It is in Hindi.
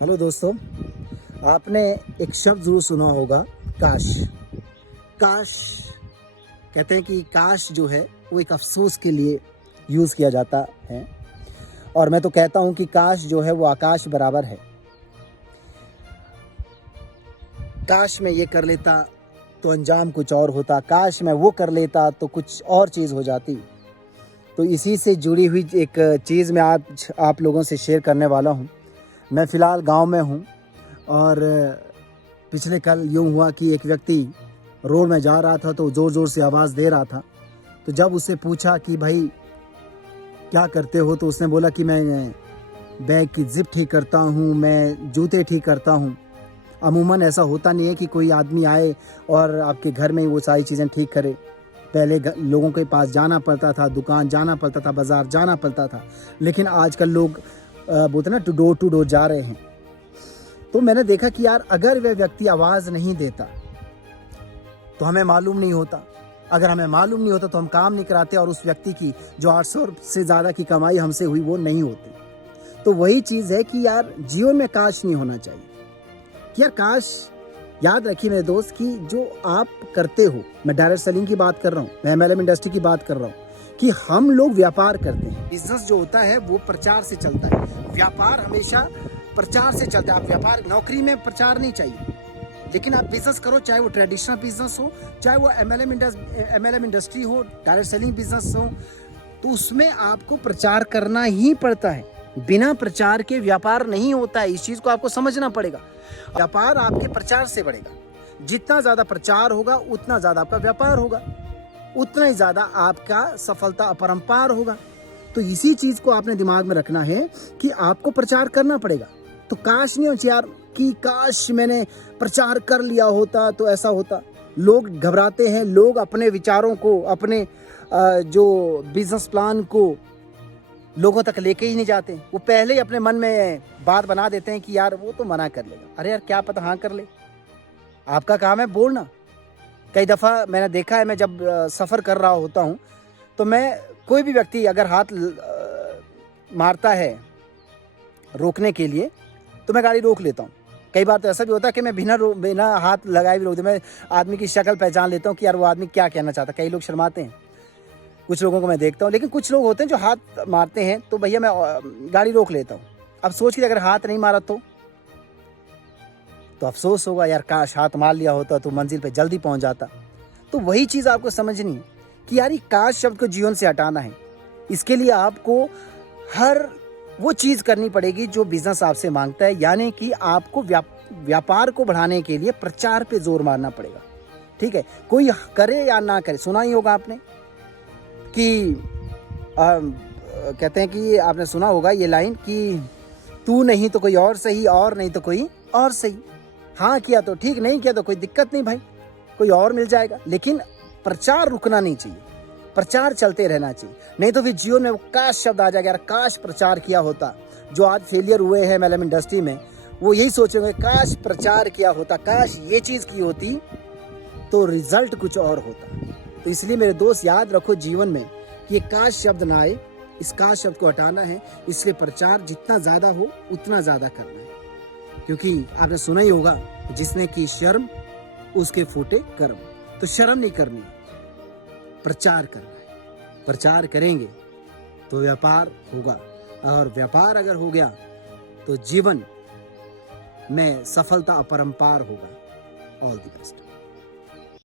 हेलो दोस्तों, आपने एक शब्द ज़रूर सुना होगा, काश। काश कहते हैं कि काश जो है वो एक अफसोस के लिए यूज़ किया जाता है। और मैं तो कहता हूँ कि काश जो है वो आकाश बराबर है। काश मैं ये कर लेता तो अंजाम कुछ और होता, काश मैं वो कर लेता तो कुछ और चीज़ हो जाती। तो इसी से जुड़ी हुई एक चीज़ मैं आज आप लोगों से शेयर करने वाला हूँ। मैं फ़िलहाल गांव में हूँ और पिछले कल यूँ हुआ कि एक व्यक्ति रोड में जा रहा था तो ज़ोर ज़ोर से आवाज़ दे रहा था। तो जब उससे पूछा कि भाई क्या करते हो, तो उसने बोला कि मैं बैग की ज़िप ठीक करता हूँ, मैं जूते ठीक करता हूँ। अमूमन ऐसा होता नहीं है कि कोई आदमी आए और आपके घर में ही वो सारी चीज़ें ठीक करे। पहले लोगों के पास जाना पड़ता था, दुकान जाना पड़ता था, बाज़ार जाना पड़ता था। लेकिन आजकल लोग बोलते ना टू डोर जा रहे हैं। तो मैंने देखा कि यार अगर वह व्यक्ति आवाज़ नहीं देता तो हमें मालूम नहीं होता। अगर हमें मालूम नहीं होता तो हम काम नहीं कराते और उस व्यक्ति की जो 800 से ज़्यादा की कमाई हमसे हुई वो नहीं होती। तो वही चीज़ है कि यार जीवन में काश नहीं होना चाहिए कि यार काश। याद रखिए मेरे दोस्त कि जो आप करते हो, मैं डायरेक्ट सेलिंग की बात कर रहा हूँ, मैं MLM इंडस्ट्री की बात कर रहा हूँ कि हम लोग व्यापार करते हैं। बिजनेस जो होता है वो प्रचार से चलता है, व्यापार हमेशा प्रचार से चलता है। आप व्यापार, नौकरी में प्रचार नहीं चाहिए, लेकिन आप बिजनेस करो, चाहे वो ट्रेडिशनल बिजनेस हो, चाहे वो MLM इंडस्ट्री हो, डायरेक्ट सेलिंग बिजनेस हो, तो उसमें आपको प्रचार करना ही पड़ता है। बिना प्रचार के व्यापार नहीं होता है। इस चीज़ को आपको समझना पड़ेगा। व्यापार आपके प्रचार से बढ़ेगा। जितना ज़्यादा प्रचार होगा उतना ज़्यादा आपका व्यापार होगा, उतना ही ज़्यादा आपका सफलता अपरंपार होगा। तो इसी चीज़ को आपने दिमाग में रखना है कि आपको प्रचार करना पड़ेगा। तो काश नहीं हो यार कि काश मैंने प्रचार कर लिया होता तो ऐसा होता। लोग घबराते हैं, लोग अपने विचारों को, अपने जो बिजनेस प्लान को लोगों तक लेके ही नहीं जाते। वो पहले ही अपने मन में बात बना देते हैं कि यार वो तो मना कर लेगा। अरे यार क्या पता हाँ कर ले, आपका काम है बोलना। कई दफ़ा मैंने देखा है, मैं जब सफ़र कर रहा होता हूँ तो मैं, कोई भी व्यक्ति अगर हाथ मारता है रोकने के लिए तो मैं गाड़ी रोक लेता हूँ। कई बार तो ऐसा भी होता है कि मैं बिना हाथ लगाए भी रोक मैं आदमी की शक्ल पहचान लेता हूँ कि यार वो आदमी क्या कहना चाहता है। कई लोग शर्माते हैं, कुछ लोगों को मैं देखता हूँ, लेकिन कुछ लोग होते हैं जो हाथ मारते हैं तो भैया मैं गाड़ी रोक लेता हूँ। अब सोच के अगर हाथ नहीं मारा तो अफसोस होगा, यार काश हाथ मार लिया होता तो मंजिल पे जल्दी पहुँच जाता। तो वही चीज़ आपको समझनी है कि यार ये काश शब्द को जीवन से हटाना है। इसके लिए आपको हर वो चीज़ करनी पड़ेगी जो बिजनेस आपसे मांगता है, यानी कि आपको व्यापार को बढ़ाने के लिए प्रचार पे जोर मारना पड़ेगा। ठीक है, कोई करे या ना करे, सुना ही होगा आपने कि कहते हैं कि आपने सुना होगा ये लाइन कि तू नहीं तो कोई और सही, और नहीं तो कोई और सही। हाँ किया तो ठीक, नहीं किया तो कोई दिक्कत नहीं भाई, कोई और मिल जाएगा। लेकिन प्रचार रुकना नहीं चाहिए, प्रचार चलते रहना चाहिए। नहीं तो फिर जीवन में वो काश शब्द आ जाएगा, यार काश प्रचार किया होता। जो आज फेलियर हुए हैं MLM इंडस्ट्री में, वो यही सोचेंगे काश प्रचार किया होता, काश ये चीज़ की होती तो रिजल्ट कुछ और होता। तो इसलिए मेरे दोस्त याद रखो जीवन में कि ये काश शब्द ना आए, इस काश शब्द को हटाना है। इसलिए प्रचार जितना ज़्यादा हो उतना ज़्यादा करना है, क्योंकि आपने सुना ही होगा, जिसने की शर्म उसके फूटे कर्म। तो शर्म नहीं करनी, प्रचार करना है। प्रचार करेंगे तो व्यापार होगा, और व्यापार अगर हो गया तो जीवन में सफलता अपरंपार होगा। All the best.